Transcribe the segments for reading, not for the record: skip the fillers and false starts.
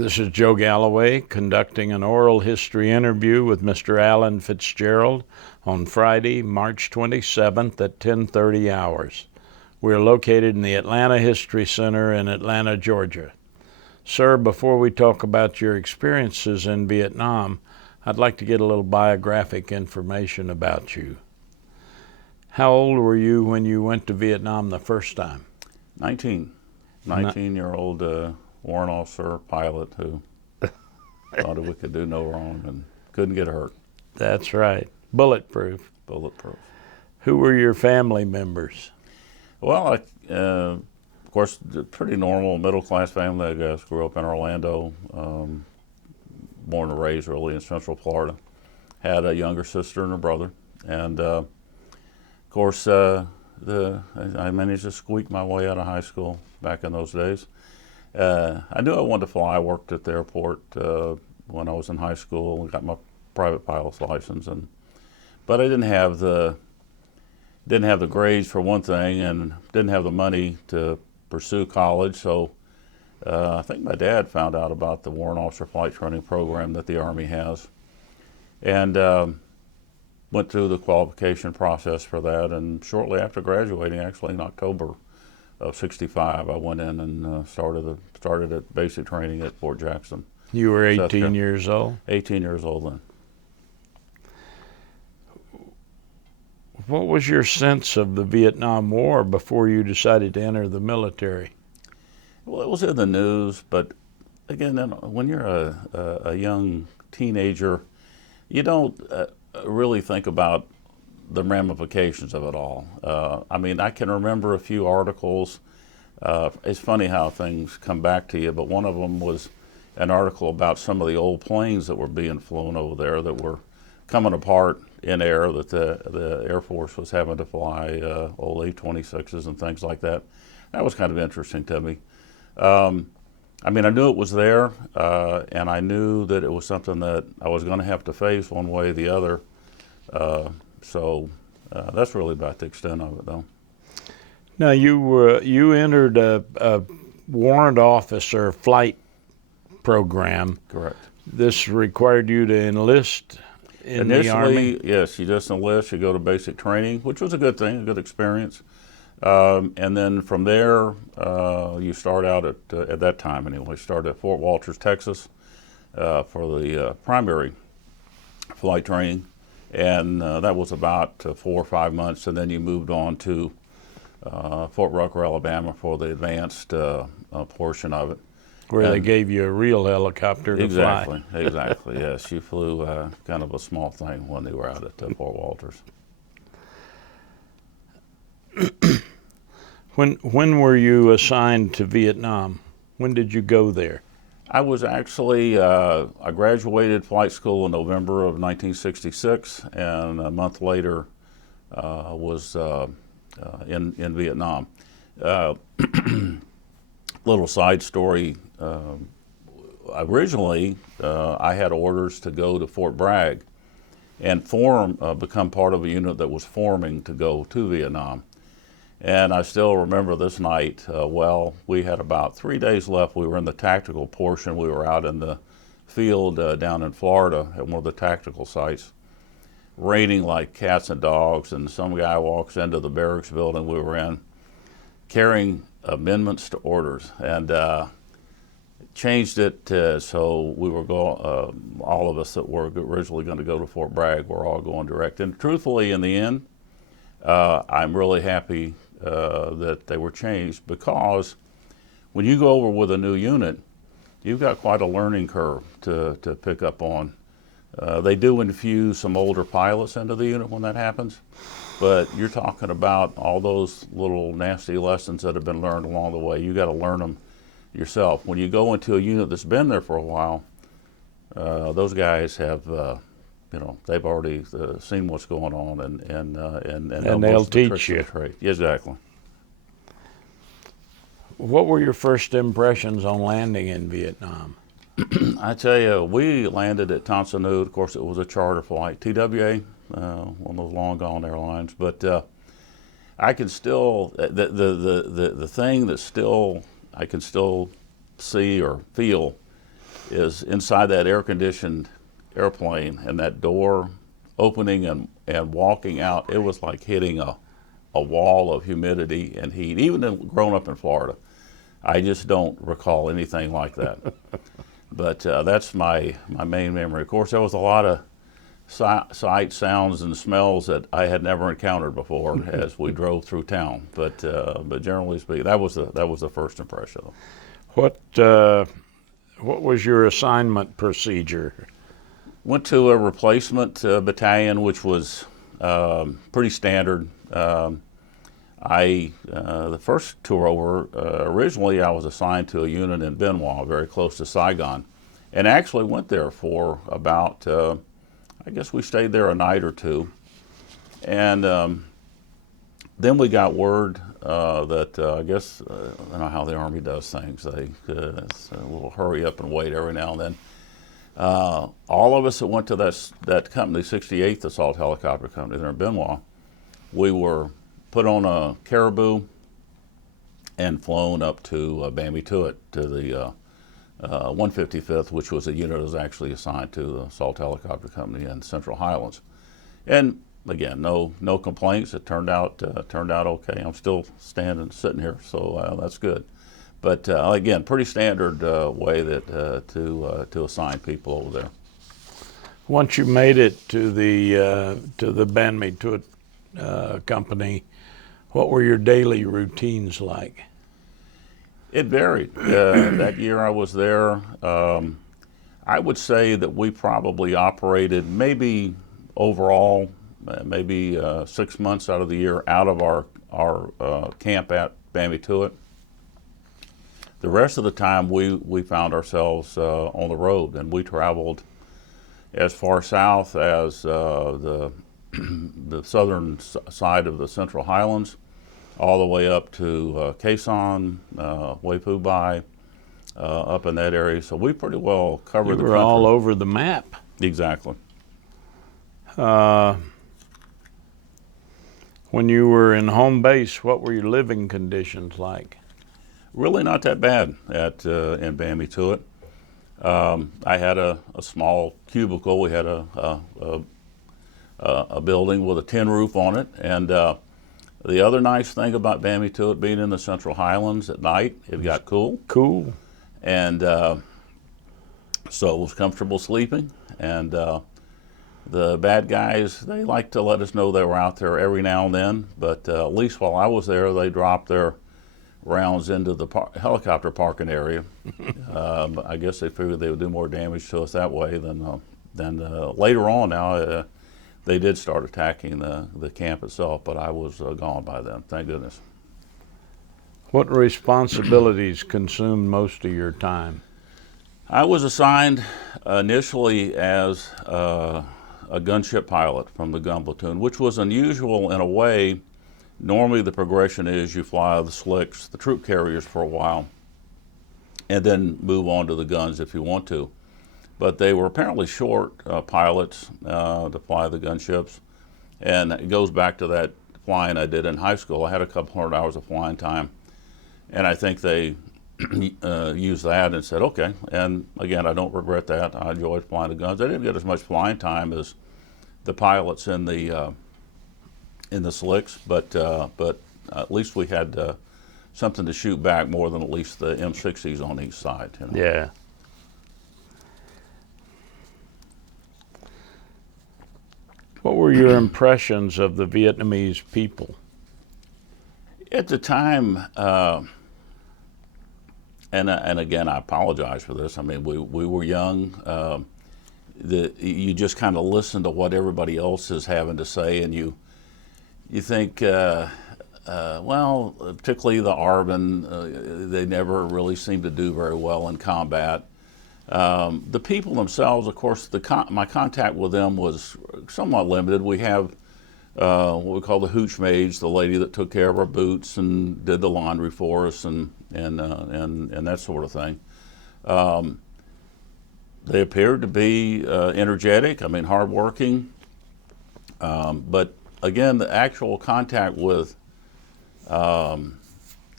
This is Joe Galloway conducting an oral history interview with Mr. Werner Fitzgerald on Friday, March 27th at 10:30 hours. We are located in the Atlanta History Center in Atlanta, Georgia. Sir, before we talk about your experiences in Vietnam, I'd like to get a little biographic information about you. How old were you when you went to Vietnam the first time? 19-year-old warrant officer, pilot who thought we could do no wrong and couldn't get hurt. That's right. Bulletproof. Bulletproof. Who were your family members? Well, of course, a pretty normal middle-class family, I guess. Grew up in Orlando, born and raised really in Central Florida. Had a younger sister and a brother. And, of course, I managed to squeak my way out of high school back in those days. I knew I wanted to fly. I worked at the airport when I was in high school and got my private pilot's license. But I didn't have the grades for one thing, and didn't have the money to pursue college. So I think my dad found out about the Warrant Officer Flight Training Program that the Army has, and went through the qualification process for that. And shortly after graduating, actually in October of '65, I went in and started at basic training at Fort Jackson. You were 18 years old? 18 years old then. What was your sense of the Vietnam War before you decided to enter the military? Well, it was in the news, but again, when you're a young teenager, you don't really think about the ramifications of it all. I mean, I can remember a few articles. It's funny how things come back to you, but one of them was an article about some of the old planes that were being flown over there that were coming apart in air, that the Air Force was having to fly old A-26s and things like that. That was kind of interesting to me. I mean, I knew it was there, and I knew that it was something that I was going to have to face one way or the other. So that's really about the extent of it, though. Now, you entered a warrant officer flight program. Correct. This required you to enlist in the Army? Initially, yes, you just enlist, you go to basic training, which was a good thing, a good experience. And then from there, you start out at that time anyway, start at Fort Walters, Texas, for the primary flight training. And that was about 4 or 5 months, and then you moved on to Fort Rucker, Alabama for the advanced portion of it. Where they gave you a real helicopter to fly. Exactly, exactly, yes. You flew kind of a small thing when they were out at Fort Walters. When were you assigned to Vietnam? When did you go there? I was actually, I graduated flight school in November of 1966, and a month later was in Vietnam. Little side story, originally I had orders to go to Fort Bragg and become part of a unit that was forming to go to Vietnam. And I still remember this night well. We had about 3 days left. We were in the tactical portion. We were out in the field down in Florida at one of the tactical sites, raining like cats and dogs, and some guy walks into the barracks building we were in carrying amendments to orders, and changed it so we were all of us that were originally going to go to Fort Bragg were all going direct. And truthfully, in the end, I'm really happy that they were changed, because when you go over with a new unit, you've got quite a learning curve to pick up on. They do infuse some older pilots into the unit when that happens, but you're talking about all those little nasty lessons that have been learned along the way. You got to learn them yourself. When you go into a unit that's been there for a while, those guys have, they've already seen what's going on, and they'll teach you. Exactly. What were your first impressions on landing in Vietnam? I tell you, we landed at Tan Son Nhut. Of course, it was a charter flight, TWA, one of those long gone airlines. But I can still the thing that still I can still see or feel is inside that air-conditioned airplane, and that door opening and walking out. It was like hitting a wall of humidity and heat. Even growing up in Florida, I just don't recall anything like that. But that's my main memory. Of course, there was a lot of sights, sounds, and smells that I had never encountered before as we drove through town. But generally speaking, that was the first impression. What was your assignment procedure? Went to a replacement battalion, which was pretty standard. The first tour over, originally I was assigned to a unit in Benoit, very close to Saigon, and actually went there for about, I guess we stayed there a night or two. And then we got word that I guess, I don't know how the Army does things. It's a little hurry up and wait every now and then. All of us that went to that company, 68th Assault Helicopter Company there in Benoit, we were put on a Caribou and flown up to Bambi-Tuet to the 155th, which was a unit that was actually assigned to the Assault Helicopter Company in Central Highlands. And again, no complaints. It turned out okay. I'm still sitting here, so that's good. But again, pretty standard way that to assign people over there. Once you made it to the Bambi-Tuet company, what were your daily routines like? It varied. That year I was there, I would say that we probably operated maybe overall, maybe 6 months out of the year out of our camp at Bambi-Tuet. The rest of the time we found ourselves on the road, and we traveled as far south as the southern side of the Central Highlands, all the way up to Khe Sanh, Hue Phu Bai, up in that area. So we pretty well covered the country. You were all over the map. Exactly. When you were in home base, what were your living conditions like? Really not that bad in Bambi-Tuet. I had a small cubicle. We had a building with a tin roof on it, and the other nice thing about Bambi-Tuet being in the Central Highlands at night, it got cool. Cool. And so it was comfortable sleeping. And the bad guys, they like to let us know they were out there every now and then, but at least while I was there, they dropped their rounds into the helicopter parking area. I guess they figured they would do more damage to us that way than later on. Now they did start attacking the camp itself, but I was gone by then, thank goodness. What responsibilities consumed most of your time? I was assigned initially as a gunship pilot from the gun platoon, which was unusual in a way. Normally the progression is you fly the slicks, the troop carriers for a while, and then move on to the guns if you want to. But they were apparently short pilots to fly the gunships, and it goes back to that flying I did in high school. I had a couple hundred hours of flying time, and I think they used that and said, okay. And again, I don't regret that. I enjoyed flying the guns. I didn't get as much flying time as the pilots in the slicks, but at least we had something to shoot back more than at least the M60s on each side. You know? Yeah. What were your impressions of the Vietnamese people? At the time, and again, I apologize for this. I mean, we were young. You just kind of listen to what everybody else is having to say, and you think, well, particularly the ARVN, they never really seem to do very well in combat. The people themselves, of course, my contact with them was somewhat limited. We have what we call the hooch maids, the lady that took care of our boots and did the laundry for us and that sort of thing. They appeared to be energetic, I mean, hardworking. But again, the actual contact with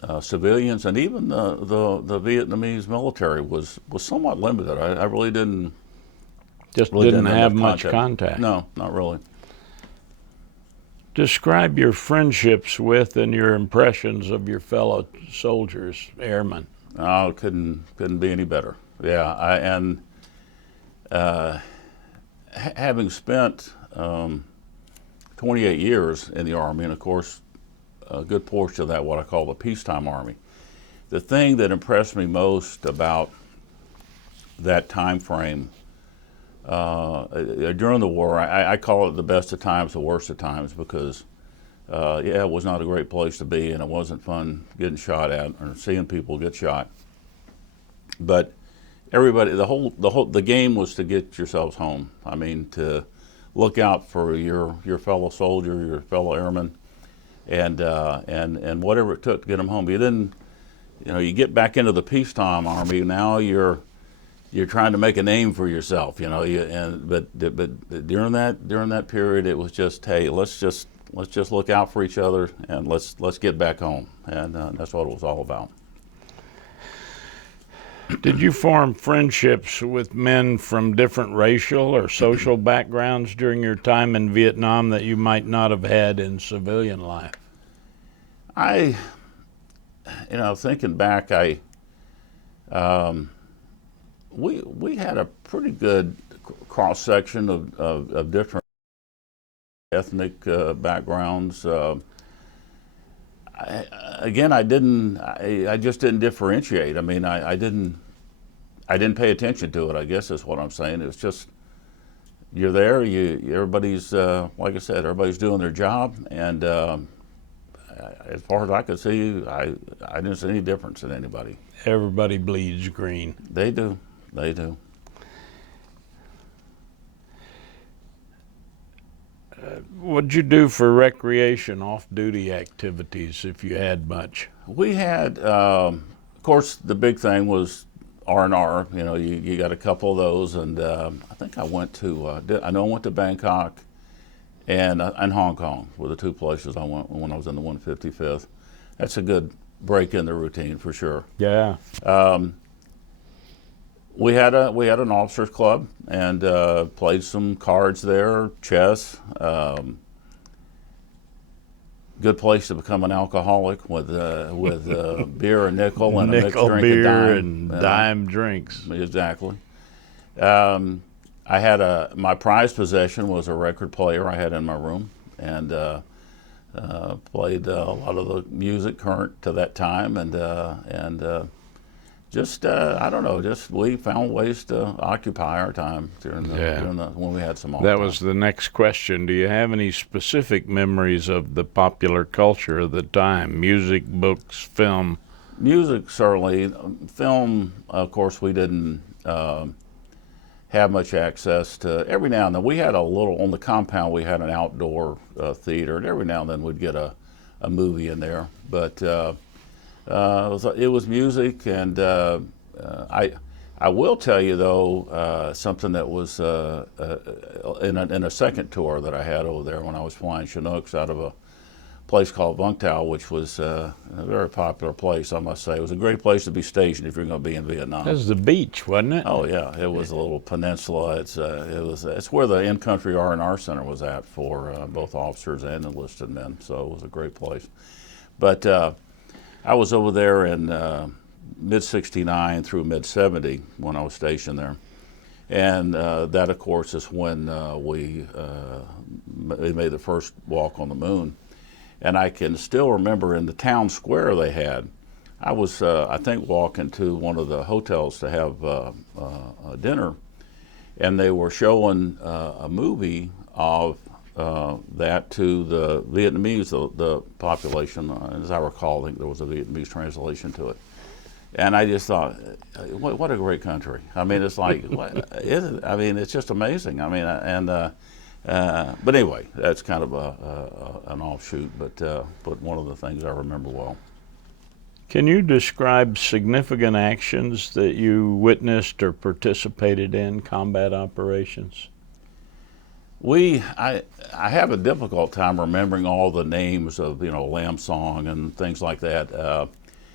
civilians, and even the Vietnamese military was somewhat limited. I really didn't Didn't have much contact. No, not really. Describe your friendships with and your impressions of your fellow soldiers, airmen. Oh, couldn't be any better. Yeah, having spent 28 years in the Army, and of course, a good portion of that what I call the peacetime Army. The thing that impressed me most about that time frame during the war, I call it the best of times, the worst of times, because it was not a great place to be, and it wasn't fun getting shot at or seeing people get shot. But everybody, the game was to get yourselves home. I mean, to look out for your fellow soldier, your fellow airman, and whatever it took to get them home. You didn't, you get back into the peacetime Army. Now you're trying to make a name for yourself, but during that period, it was just, hey, let's just look out for each other, and let's get back home, and that's what it was all about. Did you form friendships with men from different racial or social backgrounds during your time in Vietnam that you might not have had in civilian life? Thinking back, we had a pretty good cross section of different ethnic backgrounds. I just didn't differentiate. I mean, I didn't pay attention to it, I guess is what I'm saying. It was just, you're there, everybody's, like I said, everybody's doing their job, and as far as I could see, I didn't see any difference in anybody. Everybody bleeds green. They do. What'd you do for recreation, off-duty activities, if you had much? We had, of course, the big thing was R&R. You got a couple of those, and I think I went to, I went to Bangkok and Hong Kong were the two places I went when I was in the 155th. That's a good break in the routine for sure. Yeah. We had an officers club and played some cards there, chess. Good place to become an alcoholic with beer, a nickel, and a mixed drink beer of dime. And dime drinks. Exactly. I had my prized possession was a record player I had in my room, and played a lot of the music current to that time, and I don't know, we found ways to occupy our time during when we had some off That time. was the next question. Do you have any specific memories of the popular culture of the time? Music, books, film? Music, certainly. Film, of course, we didn't have much access to. Every now and then, we had on the compound, we had an outdoor theater, and every now and then we'd get a movie in there. But it was music, and I will tell you though something that was in a second tour that I had over there when I was flying Chinooks out of a place called Vung Tau, which was a very popular place, I must say. It was a great place to be stationed if you're going to be in Vietnam. That was the beach, wasn't it? Oh yeah, it was a little peninsula. It's where the in-country R&R center was at for both officers and enlisted men. So it was a great place. But I was over there in mid-69 through mid-70 when I was stationed there. And that, of course, is when we made the first walk on the moon. And I can still remember in the town square they had, I was, I think, walking to one of the hotels to have a dinner, and they were showing a movie of that to the Vietnamese, the population. As I recall, I think there was a Vietnamese translation to it. And I just thought, what a great country. I mean, it's like, it's just amazing. I mean, but anyway, that's kind of an offshoot, but one of the things I remember well. Can you describe significant actions that you witnessed or participated in, combat operations? I have a difficult time remembering all the names of, Lamb Song and things like that.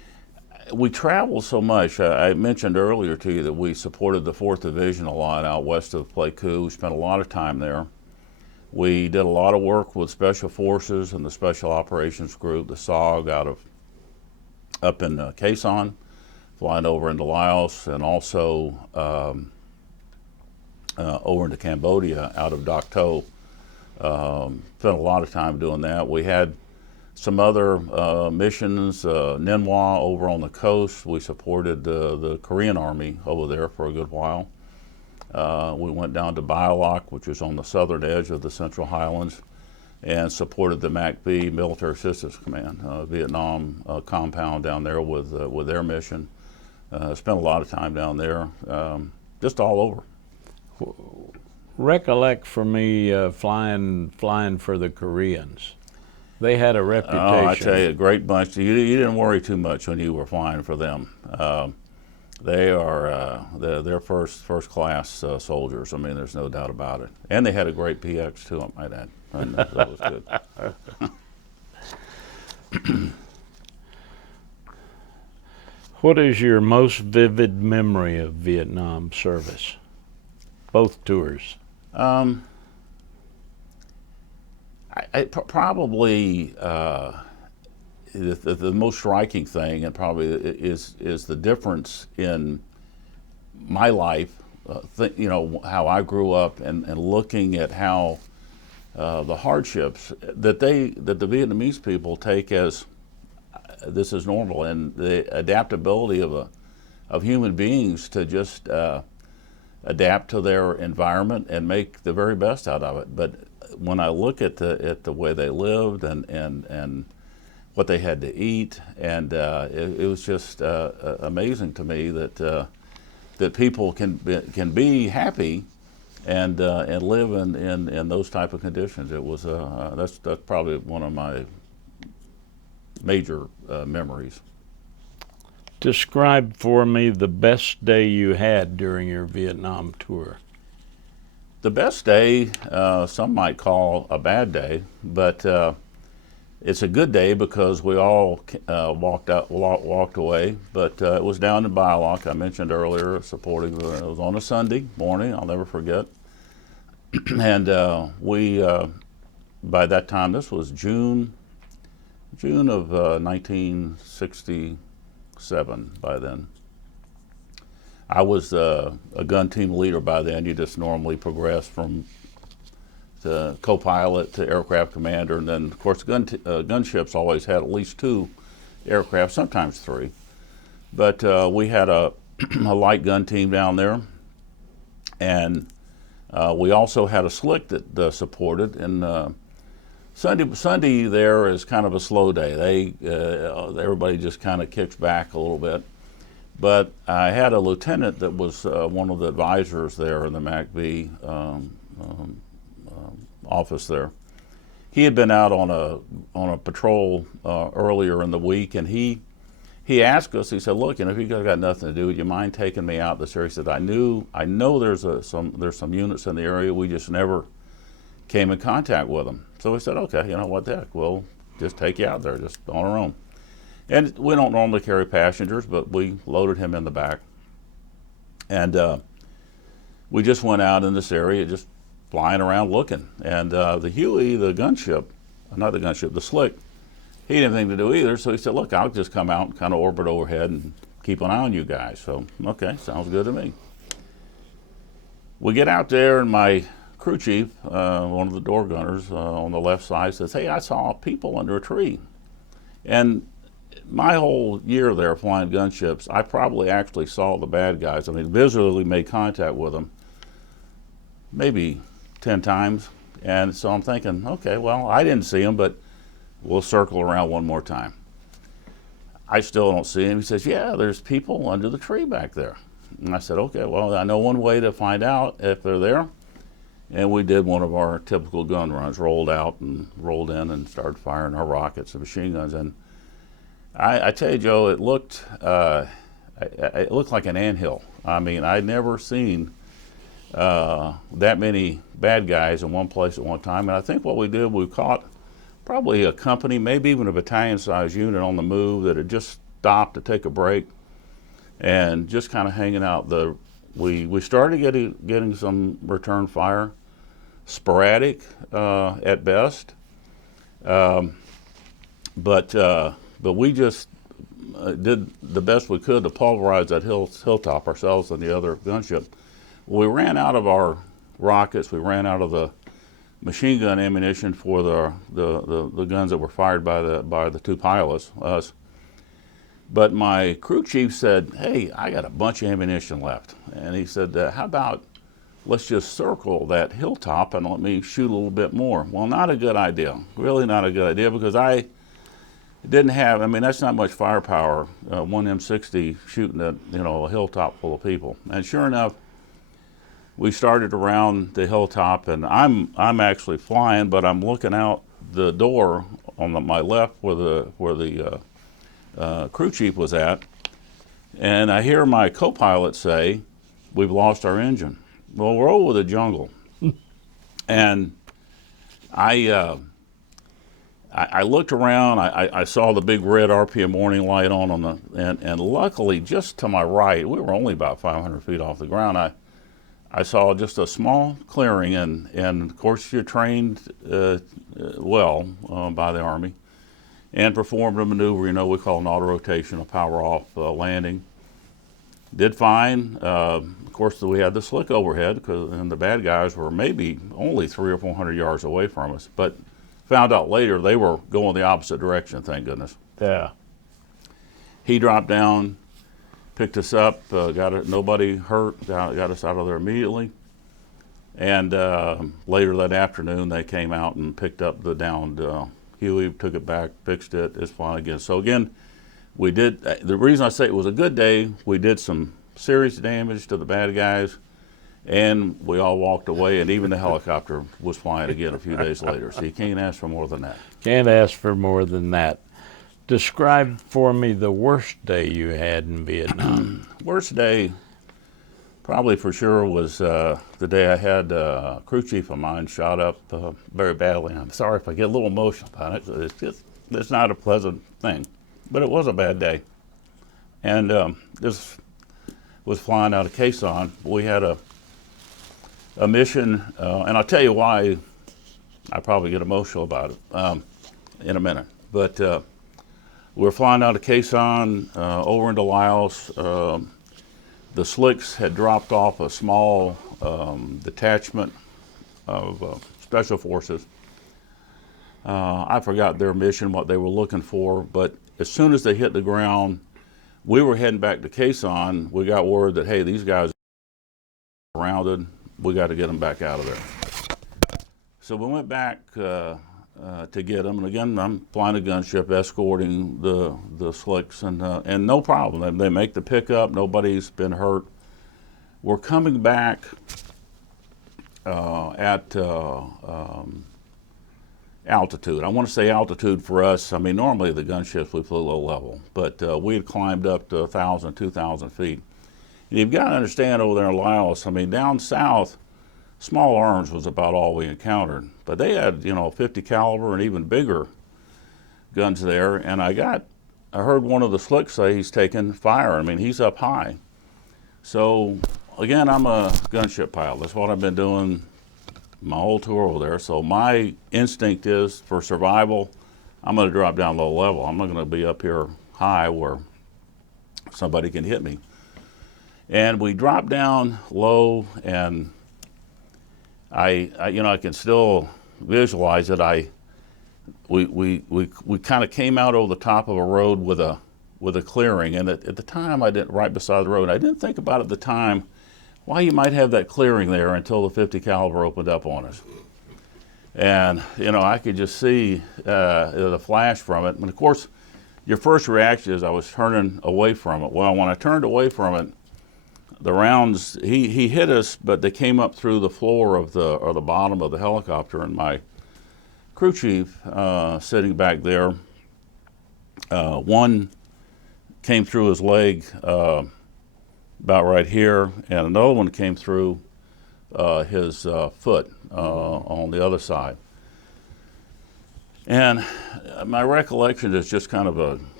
We traveled so much. I mentioned earlier to you that we supported the 4th Division a lot out west of Pleiku. We spent a lot of time there. We did a lot of work with Special Forces and the Special Operations Group, the SOG, up in Quezon, flying over into Laos, and also over into Cambodia out of Dak To. Spent a lot of time doing that. We had some other missions, Ninhua over on the coast. We supported the Korean Army over there for a good while. We went down to Bialak, which is on the southern edge of the Central Highlands, and supported the MACV Military Assistance Command, Vietnam compound down there with their mission. Spent a lot of time down there, just all over. Recollect for me flying for the Koreans. They had a reputation. Oh, I tell you, a great bunch. You didn't worry too much when you were flying for them. They are they're first class soldiers. I mean, there's no doubt about it. And they had a great PX too, I might add. And that was good. What is your most vivid memory of Vietnam service? Both tours. Probably the most striking thing, and probably is the difference in my life. How I grew up, and looking at how the hardships that the Vietnamese people take as this is normal, and the adaptability of human beings to just adapt to their environment and make the very best out of it. But when I look at the way they lived and what they had to eat, and it was just amazing to me that people can be happy and live in those type of conditions. It was that's probably one of my major memories. Describe for me the best day you had during your Vietnam tour. The best day, some might call a bad day, but it's a good day because we all walked away. But it was down in Bialak, I mentioned earlier, supporting. It was on a Sunday morning, I'll never forget. And we, by that time, this was June of 1967 by then. I was a gun team leader by then. You just normally progress from the co-pilot to aircraft commander, and then of course gunships always had at least 2 aircraft, sometimes 3. But we had a light gun team down there, and we also had a slick that supported. And Sunday there is kind of a slow day. Everybody just kind of kicks back a little bit. But I had a lieutenant that was one of the advisors there in the MACV office there. He had been out on a patrol earlier in the week, and he asked us. He said, "Look, if you guys got nothing to do, would you mind taking me out this area?" He said, "I know there's some units in the area. We just never came in contact with them." So we said, "Okay, what the heck? We'll just take you out there, just on our own." And we don't normally carry passengers, but we loaded him in the back. And we just went out in this area, just flying around looking. And the Huey, the slick, he didn't have anything to do either. So he said, "Look, I'll just come out and kind of orbit overhead and keep an eye on you guys." So, okay, sounds good to me. We get out there, and my crew chief, one of the door gunners on the left side, says, "Hey, I saw people under a tree." And my whole year there flying gunships, I probably actually saw the bad guys. I mean, visually made contact with them maybe 10 times. And so I'm thinking, okay, well, I didn't see them, but we'll circle around one more time. I still don't see him. He says, "Yeah, there's people under the tree back there." And I said, "Okay, well, I know one way to find out if they're there." And we did one of our typical gun runs, rolled out and rolled in and started firing our rockets and machine guns. And I tell you, Joe, it looked like an anthill. I mean, I'd never seen that many bad guys in one place at one time. And I think what we did, we caught probably a company, maybe even a battalion-sized unit on the move that had just stop to take a break and just kind of hanging out. We started getting some return fire, sporadic at best, but we just did the best we could to pulverize that hilltop, ourselves and the other gunship. We ran out of our rockets. We ran out of the machine gun ammunition for the guns that were fired by the two pilots, us. But my crew chief said, "Hey, I got a bunch of ammunition left," and he said, "How about let's just circle that hilltop and let me shoot a little bit more?" Well, not a good idea. Really not a good idea, because I didn't have. I mean, that's not much firepower. One M60 shooting at a hilltop full of people. And sure enough, we started around the hilltop, and I'm actually flying, but I'm looking out the door on my left where the crew chief was at, and I hear my co-pilot say, "We've lost our engine." Well, we're over the jungle, and I looked around. I saw the big red RPM warning light on the, and luckily, just to my right, we were only about 500 feet off the ground. I saw just a small clearing, and of course you're trained well by the Army, and performed a maneuver we call an auto-rotation, a power-off landing. Did fine. Of course, we had the slick overhead, and the bad guys were maybe only 300 or 400 yards away from us, but found out later they were going the opposite direction, thank goodness. Yeah. He dropped down, picked us up, nobody hurt, got us out of there immediately. And later that afternoon, they came out and picked up the downed Huey, took it back, fixed it, it's fine again. So again, we did, the reason I say it was a good day, we did some serious damage to the bad guys, and we all walked away, and even the helicopter was flying again a few days later. So you can't ask for more than that. Can't ask for more than that. Describe for me the worst day you had in Vietnam. Worst day, probably for sure, was the day I had a crew chief of mine shot up very badly. I'm sorry if I get a little emotional about it. It's not a pleasant thing, but it was a bad day. And this was flying out of Quezon. We had a mission, and I'll tell you why I probably get emotional about it in a minute. But we were flying out of Quezon over into Laos. The Slicks had dropped off a small detachment of special forces. I forgot their mission, what they were looking for, but as soon as they hit the ground, we were heading back to Quezon. We got word that, hey, these guys are surrounded. We got to get them back out of there. So we went back to get them, and again, I'm flying a gunship, escorting the Slicks, and no problem. They make the pickup. Nobody's been hurt. We're coming back at altitude. I want to say altitude for us. I mean, normally the gunships we flew low level, but we had climbed up to 1,000, 2,000 feet. And you've got to understand over there in Laos, I mean, down south, small arms was about all we encountered, but they had 50 caliber and even bigger guns there. And I heard one of the Slicks say he's taking fire. I mean, he's up high. So again, I'm a gunship pilot. That's what I've been doing my whole tour over there. So my instinct is, for survival, I'm going to drop down low level. I'm not going to be up here high where somebody can hit me. And we dropped down low, and I can still visualize it. We kind of came out over the top of a road with a clearing, and at the time right beside the road. I didn't think about at the time why you might have that clearing there until the 50 caliber opened up on us. And I could just see the flash from it. And of course, your first reaction is I was turning away from it. Well, when I turned away from it, the rounds, he hit us, but they came up through the floor of the bottom of the helicopter, and my crew chief sitting back there, one came through his leg about right here, and another one came through his foot on the other side. And my recollection is just kind of a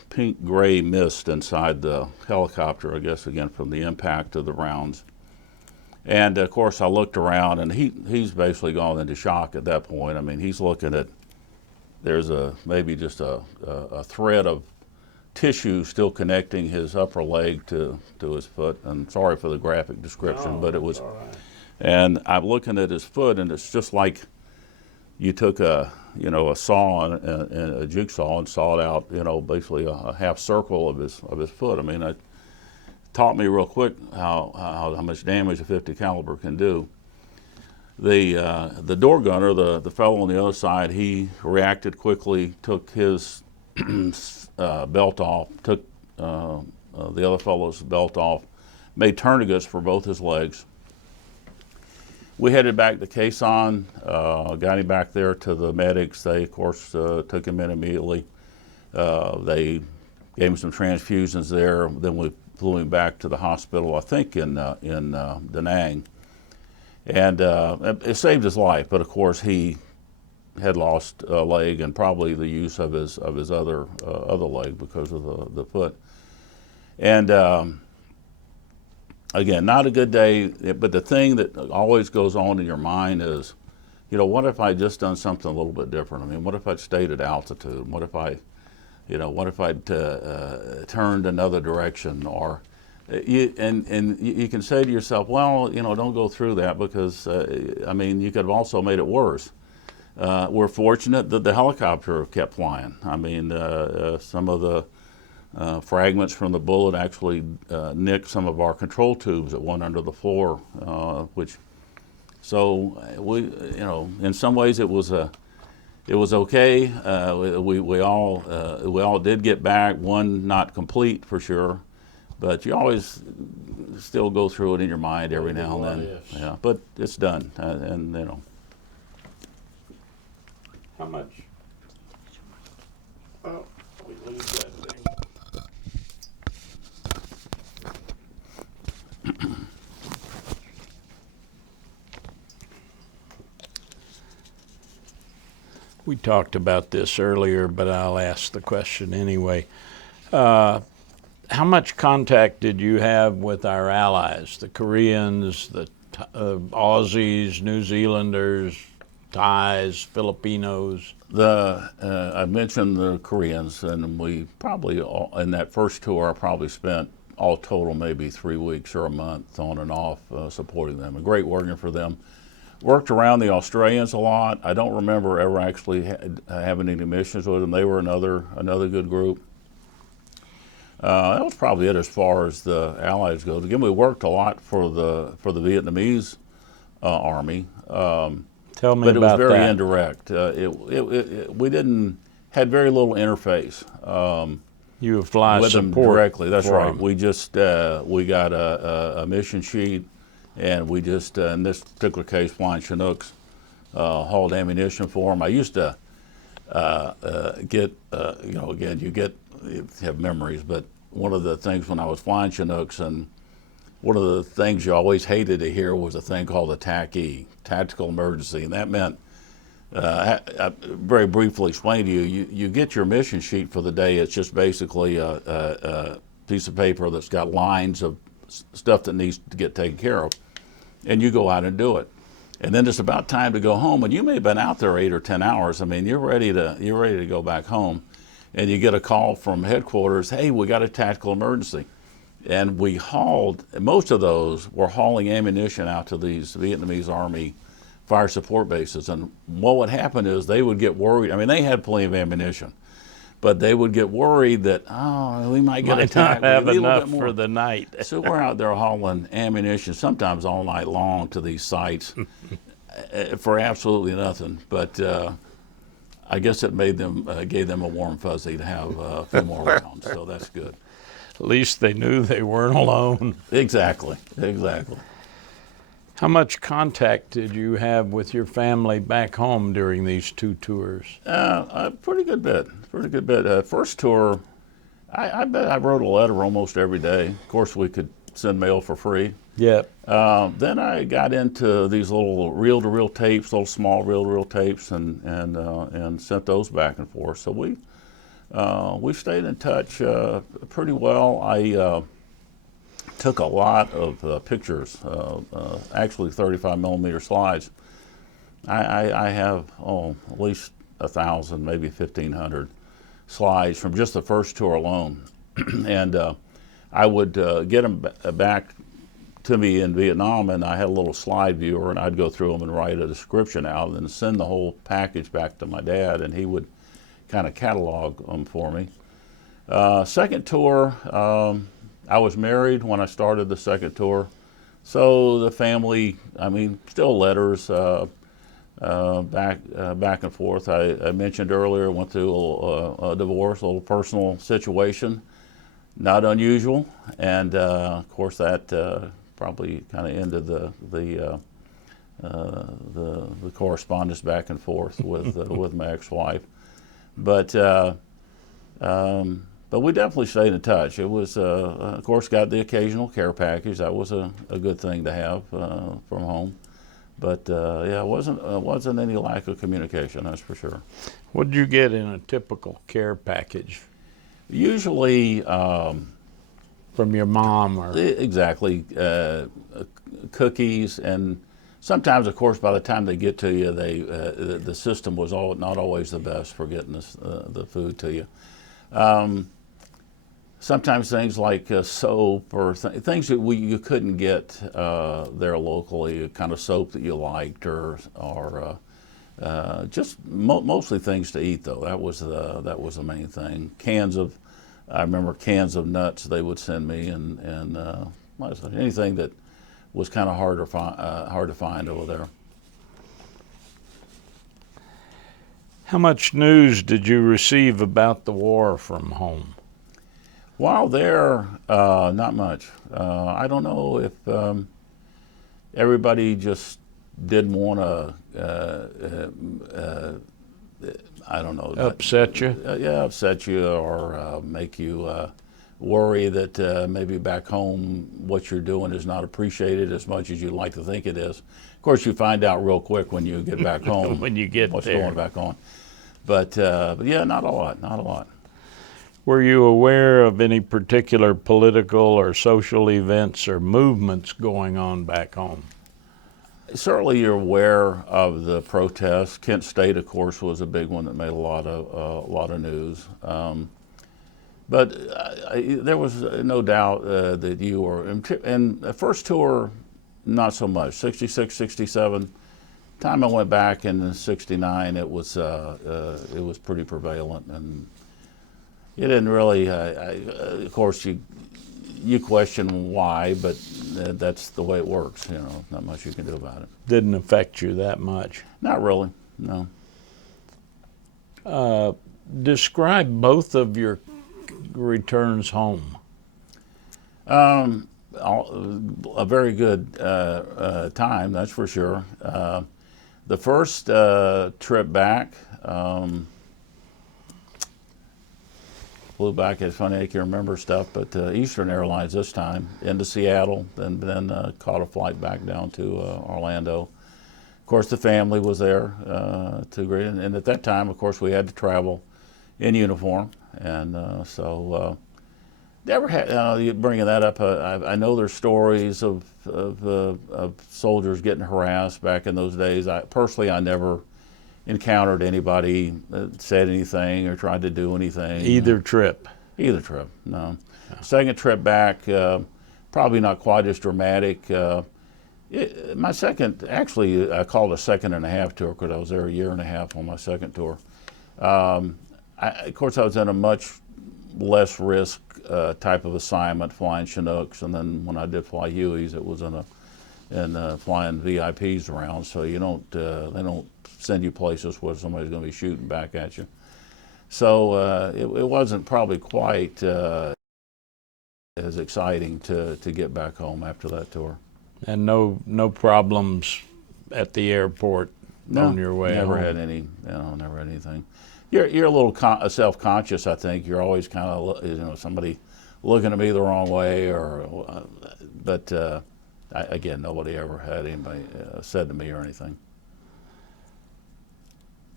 pink-gray mist inside the helicopter, I guess, again, from the impact of the rounds. And, of course, I looked around, and he's basically gone into shock at that point. I mean, he's looking at, there's maybe just a thread of tissue still connecting his upper leg to his foot. And sorry for the graphic description, but it was, all right. And I'm looking at his foot, and it's just like you took a saw and a jigsaw and sawed out, basically a half circle of his foot. I mean, it taught me real quick how much damage a .50 caliber can do. The door gunner, the fellow on the other side, he reacted quickly, took his belt off, took the other fellow's belt off, made tourniquets for both his legs. We headed back to Quezon, got him back there to the medics. They, of course, took him in immediately. They gave him some transfusions there. Then we flew him back to the hospital, I think in Da Nang. And it saved his life, but of course he had lost a leg and probably the use of his other leg because of the foot. And again, not a good day, but the thing that always goes on in your mind is, what if I just done something a little bit different? I mean, what if I'd stayed at altitude? What if I'd turned another direction? Or you can say to yourself, well, don't go through that because, I mean, you could have also made it worse. We're fortunate that the helicopter kept flying. I mean, some of the fragments from the bullet actually nicked some of our control tubes that went under the floor, so we, in some ways it was okay. We all did get back, one not complete for sure, but you always still go through it in your mind every now and then. Yeah, but it's done, and How much? Oh, we lose that thing. We talked about this earlier, but I'll ask the question anyway. How much contact did you have with our allies, the Koreans, the Aussies, New Zealanders, Thais, Filipinos? I mentioned the Koreans, and we probably, in that first tour, I probably spent all total maybe 3 weeks or a month on and off supporting them. Great working for them. Worked around the Australians a lot. I don't remember ever actually having any missions with them. They were another good group. That was probably it as far as the Allies go. Again, we worked a lot for the Vietnamese Army. Tell me but it was about very that. indirect. We had very little interface. You fly with them support directly. That's right. them. We just we got a mission sheet, and we just in this particular case, flying Chinooks, hauled ammunition for them. I used to get again you have memories, but one of the things when I was flying Chinooks, and one of the things you always hated to hear was a thing called a TAC-E, tactical emergency, and that meant. I very briefly explain to you, you get your mission sheet for the day. It's just basically a piece of paper that's got lines of stuff that needs to get taken care of, and you go out and do it. And then it's about time to go home, and you may have been out there 8 or 10 hours. I mean, you're ready to go back home, and you get a call from headquarters, hey, we got a tactical emergency. And we hauled, most of those were hauling ammunition out to these Vietnamese Army fire support bases, and what would happen is they would get worried. I mean, they had plenty of ammunition, but they would get worried that, we might get attacked. Not have We need a little enough bit more for the night. So we're out there hauling ammunition, sometimes all night long, to these sites for absolutely nothing. But I guess it gave them a warm fuzzy to have a few more rounds, so that's good. At least they knew they weren't alone. Exactly. How much contact did you have with your family back home during these 2 tours? A pretty good bit. First tour, I bet I wrote a letter almost every day. Of course, we could send mail for free. Yep. Then I got into these little reel-to-reel tapes, little small reel-to-reel tapes, and sent those back and forth. So we We stayed in touch pretty well. I took a lot of pictures, actually 35 millimeter slides. I have at least 1,000, maybe 1,500 slides from just the first tour alone. And I would get them back to me in Vietnam, and I had a little slide viewer, and I'd go through them and write a description out and then send the whole package back to my dad, and he would kind of catalog them for me. Second tour, I was married when I started the second tour, so the family, I mean, still letters back and forth. I mentioned earlier, went through a divorce, a little personal situation, not unusual, and of course that probably kind of ended the correspondence back and forth with my ex-wife. But we definitely stayed in touch. It was, of course, got the occasional care package. That was a good thing to have from home. But yeah, it wasn't any lack of communication, that's for sure. What did you get in a typical care package? Usually, from your mom, or exactly, cookies, and sometimes, of course, by the time they get to you, the system was not always the best for getting the food to you. Sometimes things like soap or things that you couldn't get there locally, kind of soap that you liked, or just mostly things to eat. Though that was the main thing. I remember cans of nuts they would send me, and anything that was kind of hard to find over there. How much news did you receive about the war from home? While there, not much. I don't know if everybody just didn't want to, I don't know. Upset you? Yeah, upset you, or make you worry that maybe back home what you're doing is not appreciated as much as you'd like to think it is. Of course, you find out real quick when you get back home when you get what's there. going back on. But yeah, not a lot. Were you aware of any particular political or social events or movements going on back home? Certainly you're aware of the protests. Kent State, of course, was a big one that made a lot of news. But there was no doubt that you were, and the first tour, not so much. 66, 67. Time I went back in 69, it was pretty prevalent, and it didn't really. Of course, you question why, but that's the way it works. You know, not much you can do about it. Didn't affect you that much? Not really, no. Describe both of your returns home. A very good time, that's for sure. The first trip back, flew back. It's funny, I can remember stuff, but Eastern Airlines this time, into Seattle, then caught a flight back down to Orlando. Of course, the family was there to greet, and at that time, of course, we had to travel in uniform, and so never had. You bringing that up, I know there's stories of soldiers getting harassed back in those days. Personally, I never encountered anybody that said anything or tried to do anything. Either trip? Either trip, no. Second trip back, probably not quite as dramatic. My second, actually, I called a 2.5 tour because I was there 1.5 years on my second tour. Of course, I was in a much less risk type of assignment, flying Chinooks, and then when I did fly Hueys, it was in flying VIPs around. So you don't, they don't send you places where somebody's going to be shooting back at you. So it wasn't probably quite as exciting to get back home after that tour. And no problems at the airport on your way never home? had any. Never had anything. You're a little self-conscious, I think. You're always kind of, somebody looking at me the wrong way, but again, nobody ever had anybody said to me or anything.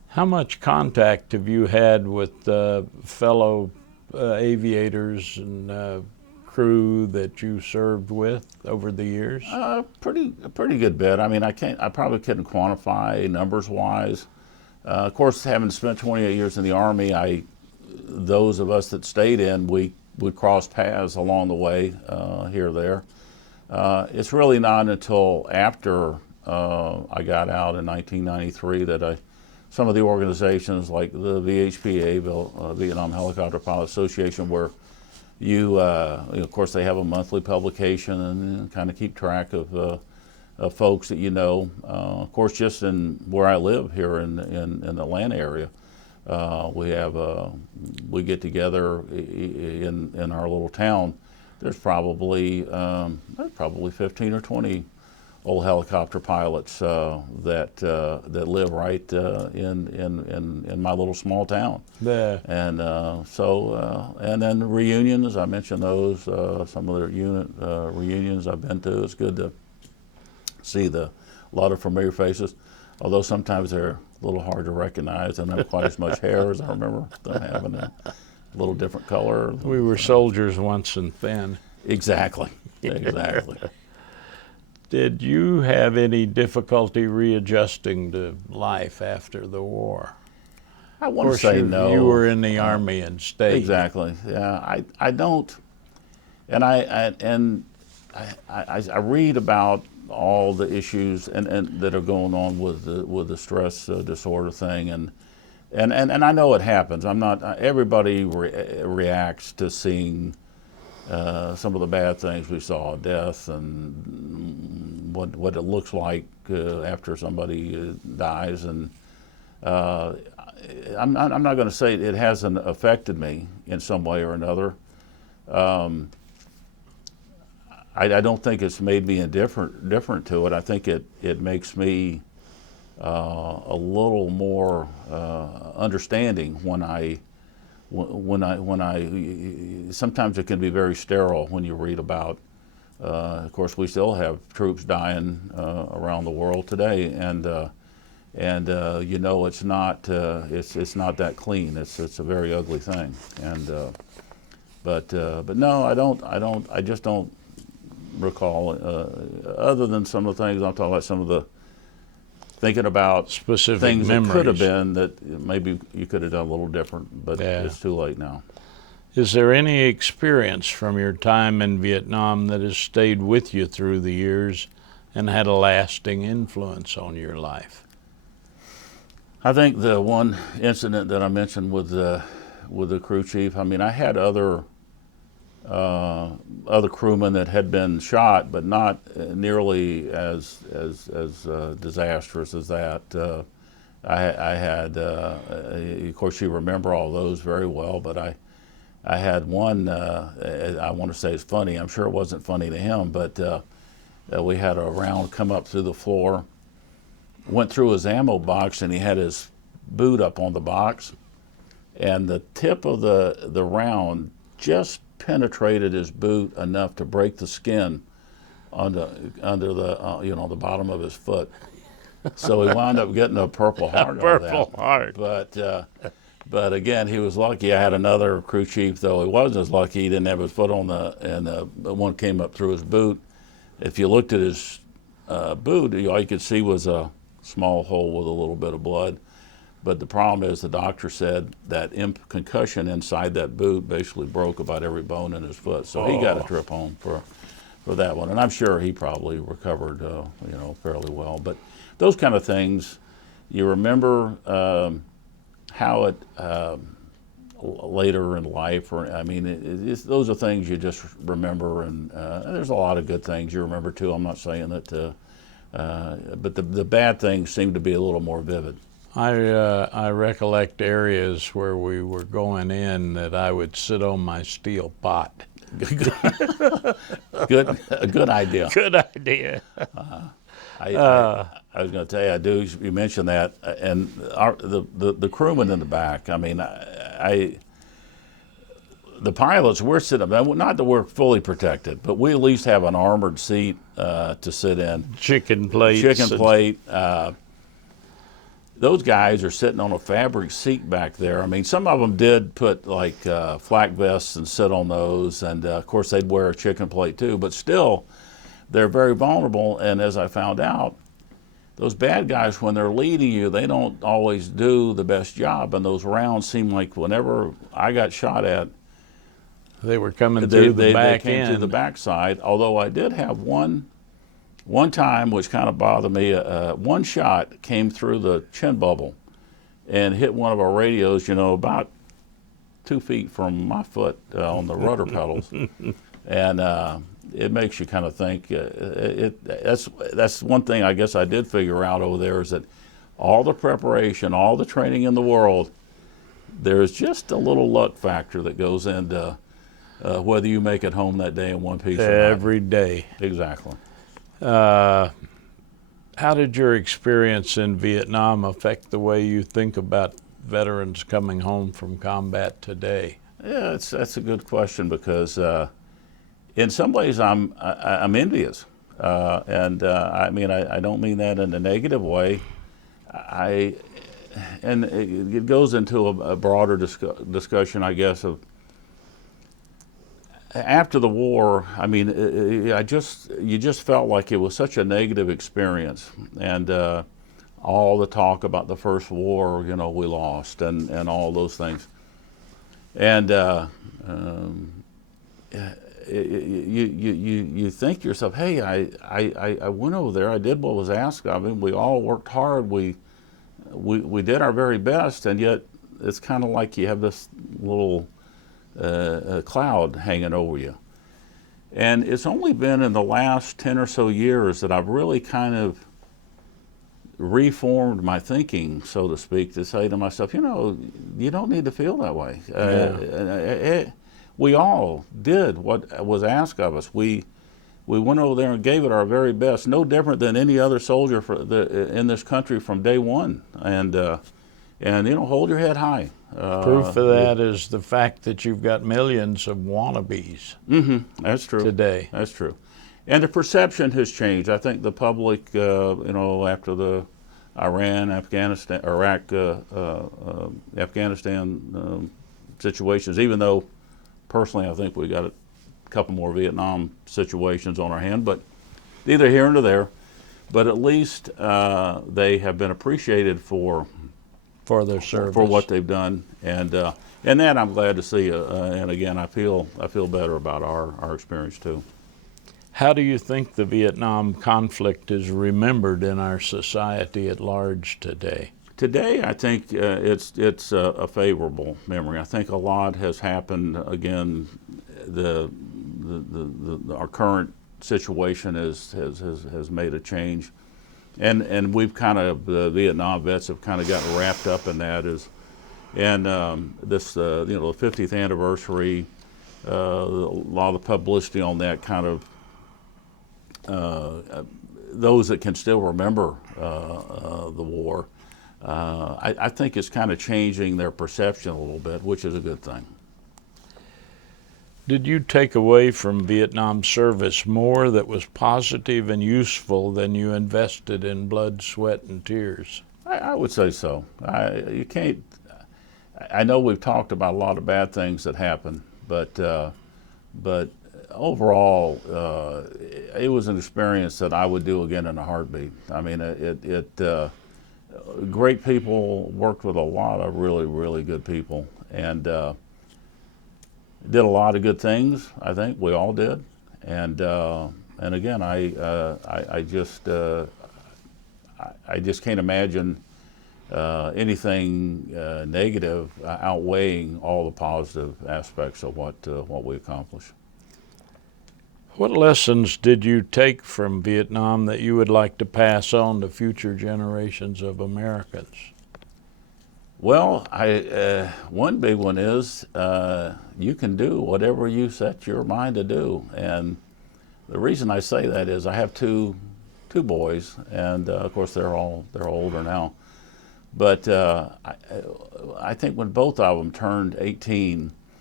How much contact have you had with fellow aviators and crew that you served with over the years? A pretty good bit. I mean, I probably couldn't quantify numbers wise. Of course, having spent 28 years in the Army, those of us that stayed in, we crossed paths along the way, here or there. It's really not until after I got out in 1993 that some of the organizations like the VHPA, Vietnam Helicopter Pilot Association, where of course, they have a monthly publication and kind of keep track of folks that you know. Of course, just in where I live here in the Atlanta area, we get together in our little town. There's probably 15 or 20 old helicopter pilots that live right in my little small town. Yeah. And and then reunions, I mentioned those. Some of the unit reunions I've been to. It's good to see a lot of familiar faces, although sometimes they're a little hard to recognize and not quite as much hair as I remember them having, a little different color. We were soldiers once and thin. Exactly. Exactly. Did you have any difficulty readjusting to life after the war? I want to say no. You were in the Army and stayed. Exactly. Yeah, I don't, and I read about all the issues and that are going on with the stress disorder thing, and I know it happens. I'm not. Everybody reacts to seeing some of the bad things we saw, death and what it looks like after somebody dies, and I'm not going to say it hasn't affected me in some way or another. I don't think it's made me different to it. I think it makes me a little more understanding when I sometimes it can be very sterile when you read about. Of course, we still have troops dying around the world today, and you know it's not that clean. It's a very ugly thing, and but no, I just don't recall other than some of the things I'm talking about. Some of the thinking about specific things memories that could have been that maybe you could have done a little different, but yeah. It's too late now. Is there any experience from your time in Vietnam that has stayed with you through the years and had a lasting influence on your life? I think the one incident that I mentioned with the crew chief. I mean, I had other crewmen that had been shot, but not nearly as disastrous as that. I had, of course, you remember all those very well, but I had one. I want to say it's funny. I'm sure it wasn't funny to him, but we had a round come up through the floor, went through his ammo box, and he had his boot up on the box, and the tip of the round just penetrated his boot enough to break the skin under the the bottom of his foot. So he wound up getting a Purple Heart. Purple Heart. But again, he was lucky. I had another crew chief, though he wasn't as lucky. He didn't have his foot on the one came up through his boot. If you looked at his boot, all you could see was a small hole with a little bit of blood. But the problem is, the doctor said that concussion inside that boot basically broke about every bone in his foot. So he got a trip home for that one. And I'm sure he probably recovered, fairly well. But those kind of things, you remember how it later in life, those are things you just remember. And there's a lot of good things you remember too. I'm not saying that, but the bad things seem to be a little more vivid. I recollect areas where we were going in that I would sit on my steel pot. A good idea. Good idea. I was going to tell you, you mentioned that, and the crewmen in the back. I mean, the pilots, we're sitting, not that we're fully protected, but we at least have an armored seat to sit in. Chicken plate. those guys are sitting on a fabric seat back there. I mean, some of them did put like flak vests and sit on those, and of course they'd wear a chicken plate too, but still, they're very vulnerable. And as I found out, those bad guys, when they're leading you, they don't always do the best job, and those rounds seem like whenever I got shot at, they were coming through the back they came end. to the backside, although I did have one time, which kind of bothered me. One shot came through the chin bubble and hit one of our radios, about 2 feet from my foot on the rudder pedals. And it makes you kind of think. That's one thing I guess I did figure out over there, is that all the preparation, all the training in the world, there's just a little luck factor that goes into whether you make it home that day in one piece or not. Every day. Exactly. How did your experience in Vietnam affect the way you think about veterans coming home from combat today? Yeah, that's a good question, because in some ways I'm envious, and I mean I don't mean that in a negative way. And it goes into a broader discussion, I guess, of after the war. I mean, you just felt like it was such a negative experience, and all the talk about the first war, we lost, and all those things, and you think to yourself, hey, I went over there, I did what was asked of me, we all worked hard, we did our very best, and yet it's kind of like you have this little cloud hanging over you. And it's only been in the last 10 or so years that I've really kind of reformed my thinking, so to speak, to say to myself, you don't need to feel that way. We all did what was asked of us. We went over there and gave it our very best, no different than any other soldier in this country from day one. And hold your head high. Proof of that is the fact that you've got millions of wannabes. That's true. Today. That's true. And the perception has changed. I think the public, after the Afghanistan situations, even though personally I think we got a couple more Vietnam situations on our hand, but neither here nor there. But at least they have been appreciated for their service, for what they've done, and that I'm glad to see. And again, I feel better about our experience too. How do you think the Vietnam conflict is remembered in our society at large today? Today, I think it's a favorable memory. I think a lot has happened. Again, our current situation has made a change. And we've the Vietnam vets have kind of gotten wrapped up in that. The 50th anniversary, a lot of the publicity on that those that can still remember the war, I think it's kind of changing their perception a little bit, which is a good thing. Did you take away from Vietnam service more that was positive and useful than you invested in blood, sweat, and tears? I would say so. I know we've talked about a lot of bad things that happened, but overall, it was an experience that I would do again in a heartbeat. I mean, great people, worked with a lot of really, really good people, and did a lot of good things. I think we all did, and again, I just can't imagine anything negative outweighing all the positive aspects of what we accomplished. What lessons did you take from Vietnam that you would like to pass on to future generations of Americans? Well, one big one is you can do whatever you set your mind to do. And the reason I say that is I have two boys, and of course they're older now. But I think when both of them turned 18,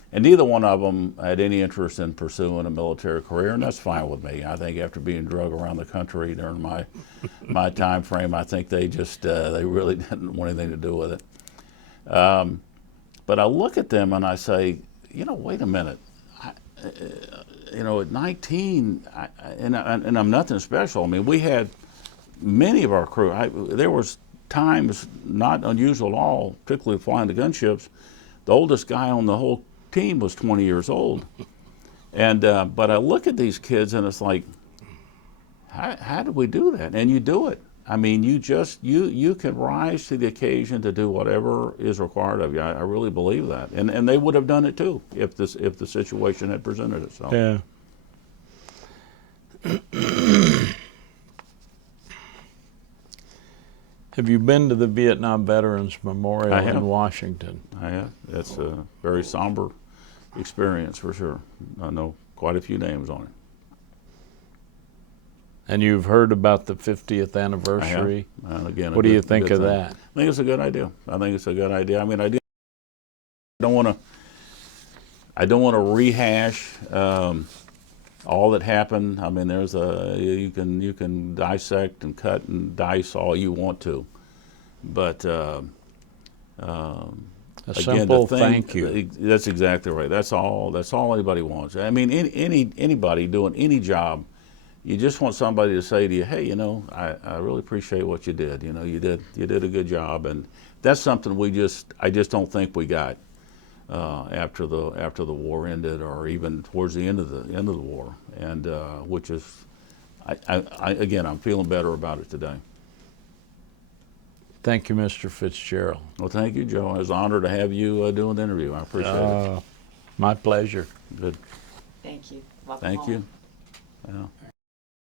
And neither one of them had any interest in pursuing a military career, and that's fine with me. I think after being drug around the country during my time frame, I think they just they really didn't want anything to do with it. But I look at them and I say, you know, wait a minute. You know, at 19, and I'm nothing special. I mean, we had many of our crew. There was times, not unusual at all, particularly flying the gunships. The oldest guy on the whole team was 20 years old. And but I look at these kids and it's like, how did we do that? And you do it. I mean, you can rise to the occasion to do whatever is required of you. I really believe that. And they would have done it too if the situation had presented itself. Yeah. Have you been to the Vietnam Veterans Memorial in Washington? I have. It's a very somber experience for sure. I know quite a few names on it. And you've heard about the 50th anniversary. I have. And again, what do you think of that? I think it's a good idea. I think it's a good idea. I mean, I don't want to rehash all that happened. I mean, there's you can dissect and cut and dice all you want to, but a simple thank you. That's exactly right. That's all anybody wants. I mean, anybody doing any job, you just want somebody to say to you, hey, you know, I really appreciate what you did. You know, you did a good job, and that's something I just don't think we got after the war ended, or even towards the end of the war, and which is, again, I'm feeling better about it today. Thank you, Mr. Fitzgerald. Well, thank you, Joe. It was an honor to have you doing the interview. I appreciate it. My pleasure. Good. Thank you. Welcome Thank home. you. Yeah.